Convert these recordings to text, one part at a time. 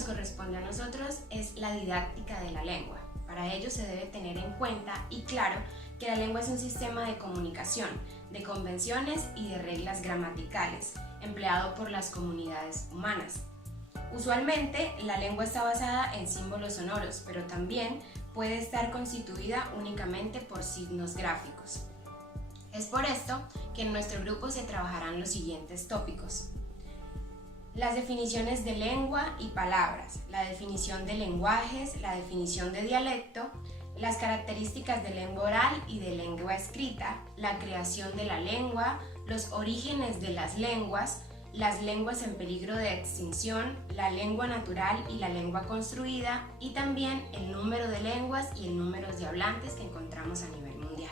nos corresponde a nosotros es la didáctica de la lengua. Para ello se debe tener en cuenta y claro que la lengua es un sistema de comunicación, de convenciones y de reglas gramaticales, empleado por las comunidades humanas. Usualmente, la lengua está basada en símbolos sonoros, pero también puede estar constituida únicamente por signos gráficos. Es por esto que en nuestro grupo se trabajarán los siguientes tópicos: las definiciones de lengua y palabras, la definición de lenguajes, la definición de dialecto, las características de lengua oral y de lengua escrita, la creación de la lengua, los orígenes de las lenguas en peligro de extinción, la lengua natural y la lengua construida, y también el número de lenguas y el número de hablantes que encontramos a nivel mundial.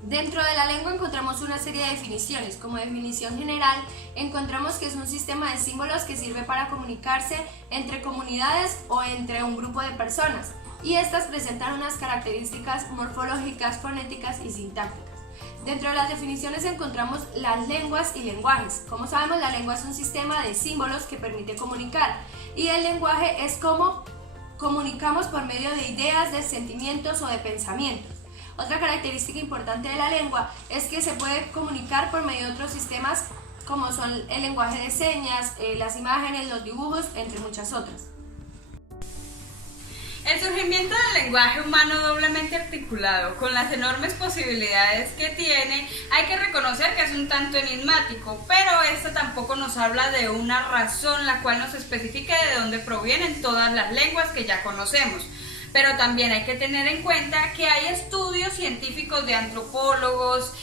Dentro de la lengua encontramos una serie de definiciones. Como definición general, encontramos que es un sistema de símbolos que sirve para comunicarse entre comunidades o entre un grupo de personas, y estas presentan unas características morfológicas, fonéticas y sintácticas. Dentro de las definiciones encontramos las lenguas y lenguajes. Como sabemos, la lengua es un sistema de símbolos que permite comunicar, y el lenguaje es como comunicamos por medio de ideas, de sentimientos o de pensamientos. Otra característica importante de la lengua es que se puede comunicar por medio de otros sistemas como son el lenguaje de señas, las imágenes, los dibujos, entre muchas otras. El surgimiento del lenguaje humano doblemente articulado, con las enormes posibilidades que tiene, hay que reconocer que es un tanto enigmático, pero esto tampoco nos habla de una razón la cual nos especifique de dónde provienen todas las lenguas que ya conocemos. Pero también hay que tener en cuenta que hay estudios científicos de antropólogos,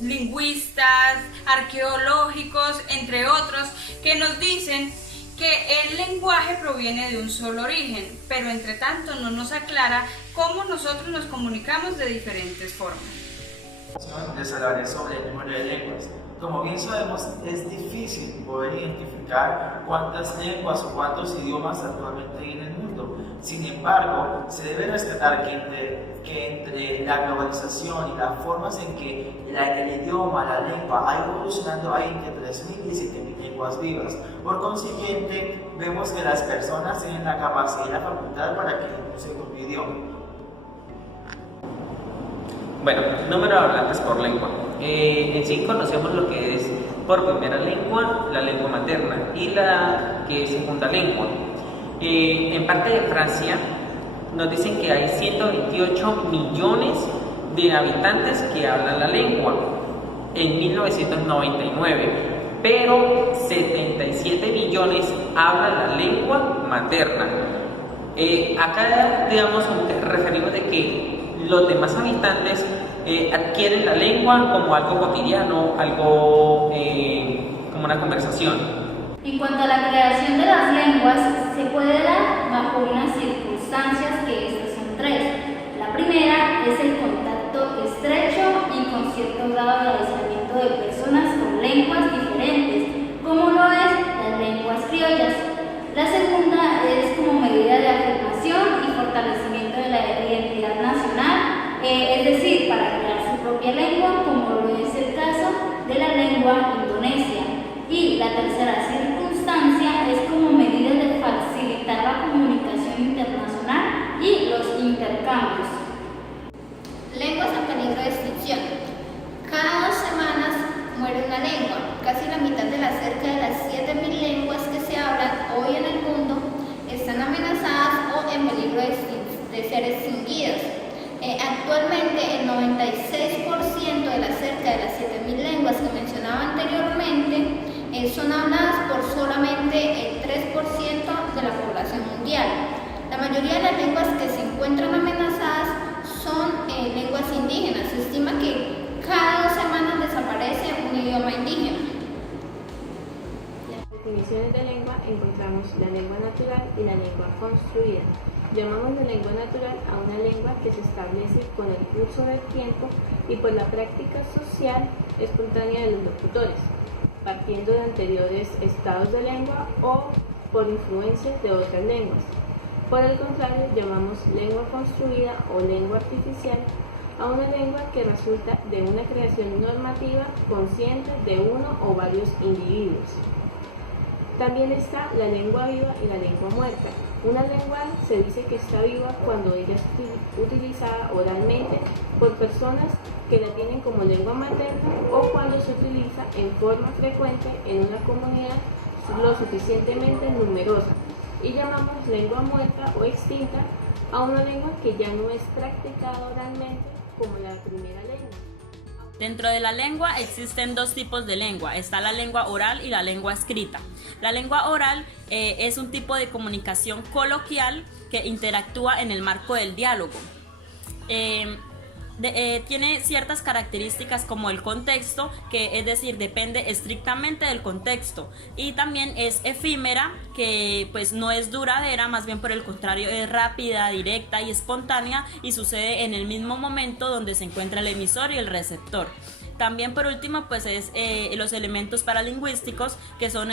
lingüistas, arqueológicos, entre otros, que nos dicen que el lenguaje proviene de un solo origen, pero entre tanto no nos aclara cómo nosotros nos comunicamos de diferentes formas. Les hablaré sobre el número de lenguas. Como bien sabemos, es difícil poder identificar cuántas lenguas o cuántos idiomas actualmente hay en el mundo. Sin embargo, se debe rescatar que entre la globalización y las formas en que el idioma, la lengua ha ido evolucionando, hay entre 3.000 y 7.000 lenguas vivas. Por consiguiente, vemos que las personas tienen la capacidad y la facultad para que use un idioma. Bueno, número de hablantes por lengua. En sí conocemos lo que es por primera lengua, la lengua materna, y la que es segunda lengua. En parte de Francia nos dicen que hay 128 millones de habitantes que hablan la lengua en 1999, pero 77 millones hablan la lengua materna. Acá, digamos, referimos de que los demás habitantes adquieren la lengua como algo cotidiano, algo como una conversación. En cuanto a la creación de las lenguas, se puede dar bajo unas circunstancias que estas son tres. La primera es el contacto estrecho y con cierto grado de aislamiento de personas con lenguas diferentes, como lo es las lenguas criollas. La segunda es como medida de afirmación y fortalecimiento de la identidad nacional, es decir, para crear su propia lengua, como lo es el caso de la lengua indonesia. Y la tercera circunstancia es como medida de facilitar la comunicación internacional y los intercambios. Lenguas en peligro de extinción. Cada 2 semanas muere una lengua. Casi la mitad de las cerca de las 7.000 lenguas que se hablan hoy en el mundo están amenazadas o en peligro de ser extinguidas. Actualmente el 96% de las cerca de las 7.000 lenguas que mencionaba anteriormente son habladas por solamente el 3% de la población mundial. La mayoría de las lenguas que se encuentran amenazadas son lenguas indígenas. Se estima que cada 2 semanas desaparece un idioma indígena. Las definiciones de lengua encontramos la lengua natural y la lengua construida. Llamamos de lengua natural a una lengua que se establece con el curso del tiempo y por la práctica social espontánea de los locutores, partiendo de anteriores estados de lengua o por influencias de otras lenguas. Por el contrario, llamamos lengua construida o lengua artificial a una lengua que resulta de una creación normativa consciente de uno o varios individuos. También está la lengua viva y la lengua muerta. Una lengua se dice que está viva cuando ella es utilizada oralmente por personas que la tienen como lengua materna o cuando se utiliza en forma frecuente en una comunidad lo suficientemente numerosa. Y llamamos lengua muerta o extinta a una lengua que ya no es practicada oralmente como la primera lengua. Dentro de la lengua existen dos tipos de lengua, está la lengua oral y la lengua escrita. La lengua oral es un tipo de comunicación coloquial que interactúa en el marco del diálogo. Tiene ciertas características como el contexto, que es decir, depende estrictamente del contexto, y también es efímera, que pues no es duradera, más bien por el contrario es rápida, directa y espontánea y sucede en el mismo momento donde se encuentra el emisor y el receptor. También por último pues es los elementos paralingüísticos, que son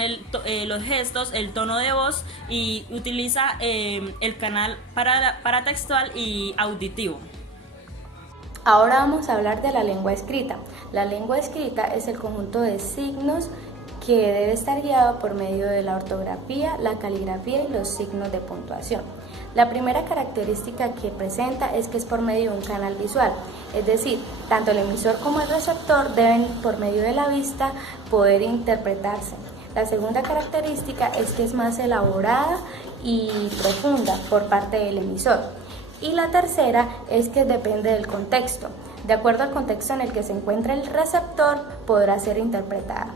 los gestos, el tono de voz, y utiliza el canal paratextual y auditivo. Ahora vamos a hablar de la lengua escrita. La lengua escrita es el conjunto de signos que debe estar guiado por medio de la ortografía, la caligrafía y los signos de puntuación. La primera característica que presenta es que es por medio de un canal visual, es decir, tanto el emisor como el receptor deben, por medio de la vista, poder interpretarse. La segunda característica es que es más elaborada y profunda por parte del emisor. Y la tercera es que depende del contexto. De acuerdo al contexto en el que se encuentra el receptor, podrá ser interpretada.